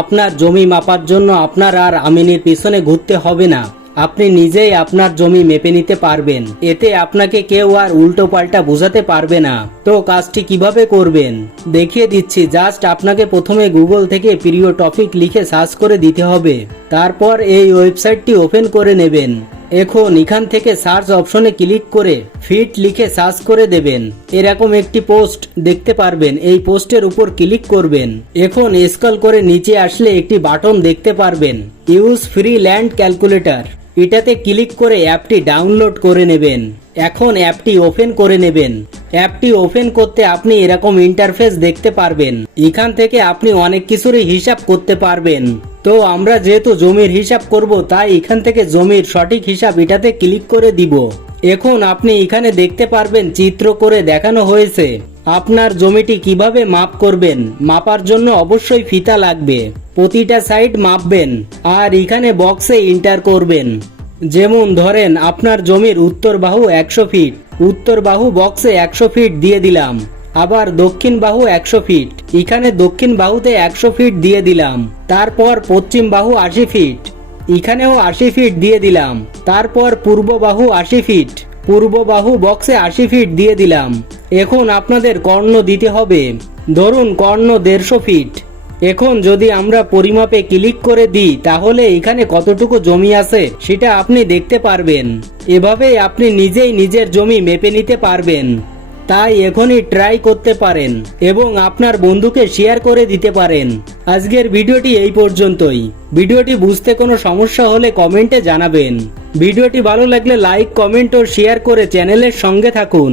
আপনার জমি মাপার জন্য আপনার আর আমিনের পিছনে ঘুরতে হবে না, আপনি নিজেই আপনার জমি মেপে নিতে পারবেন। এতে আপনাকে কেউ আর উল্টো পাল্টা বোঝাতে পারবে না। তো কাজটি কিভাবে করবেন দেখিয়ে দিচ্ছি। জাস্ট আপনাকে প্রথমে গুগল থেকে প্রিয় টপিক লিখে সার্চ করে দিতে হবে। তারপর এই ওয়েবসাইটটি ওপেন করে নেবেন। এখন এখান থেকে সার্চ অপশনে ক্লিক করে ফিট লিখে সার্চ করে দেবেন। এরকম একটি পোস্ট দেখতে পারবেন, এই পোস্টের উপর ক্লিক করবেন। এখন স্ক্রল করে নিচে আসলে একটি বাটন দেখতে পারবেন, ইউজ ফ্রি ল্যান্ড ক্যালকুলেটর। এটাতে ক্লিক করে অ্যাপটি ডাউনলোড করে নেবেন। এখন অ্যাপটি ওপেন করে নেবেন। অ্যাপটি ওপেন করতে আপনি এরকম ইন্টারফেস দেখতে পারবেন। এখান থেকে আপনি অনেক কিছুরই হিসাব করতে পারবেন। তো আমরা যেহেতু জমির হিসাব করব, তাই এখান থেকে জমির সঠিক হিসাব এটাতে ক্লিক করে দিব। এখন আপনি এখানে দেখতে পারবেন চিত্র করে দেখানো হয়েছে আপনার জমিটি কিভাবে মাপ করবেন। মাপার জন্য অবশ্যই ফিতা লাগবে, প্রতিটা সাইড মাপবেন আর এখানে বক্সে এন্টার করবেন। যেমন ধরেন আপনার জমির উত্তর বাহু 100 ফিট, উত্তর বাহু বক্সে 100 ফিট দিয়ে দিলাম। আবার দক্ষিণ বাহু 100 ফিট, এখানে দক্ষিণ বাহুতে 100 ফিট দিয়ে দিলাম। তারপর পশ্চিম বাহু 80 ফিট, এখানেও 80 ফিট দিয়ে দিলাম। তারপর পূর্ব বাহু 80 ফিট, পূর্ব বাহু বক্সে 80 ফিট দিয়ে দিলাম। এখন আপনাদের কর্ণ দিতে হবে, ধরুন কর্ণ 150 ফিট। এখন যদি আমরা পরিমাপে ক্লিক করে দিই তাহলে এখানে কতটুকু জমি আছে সেটা আপনি দেখতে পারবেন। এভাবেই আপনি নিজেই নিজের জমি মেপে নিতে পারবেন। তাই এখনই ট্রাই করতে পারেন এবং আপনার বন্ধুকে শেয়ার করে দিতে পারেন। আজকের ভিডিওটি এই পর্যন্তই। ভিডিওটি বুঝতে কোনো সমস্যা হলে কমেন্টে জানাবেন। ভিডিওটি ভালো লাগলে লাইক, কমেন্ট ও শেয়ার করে চ্যানেলের সঙ্গে থাকুন।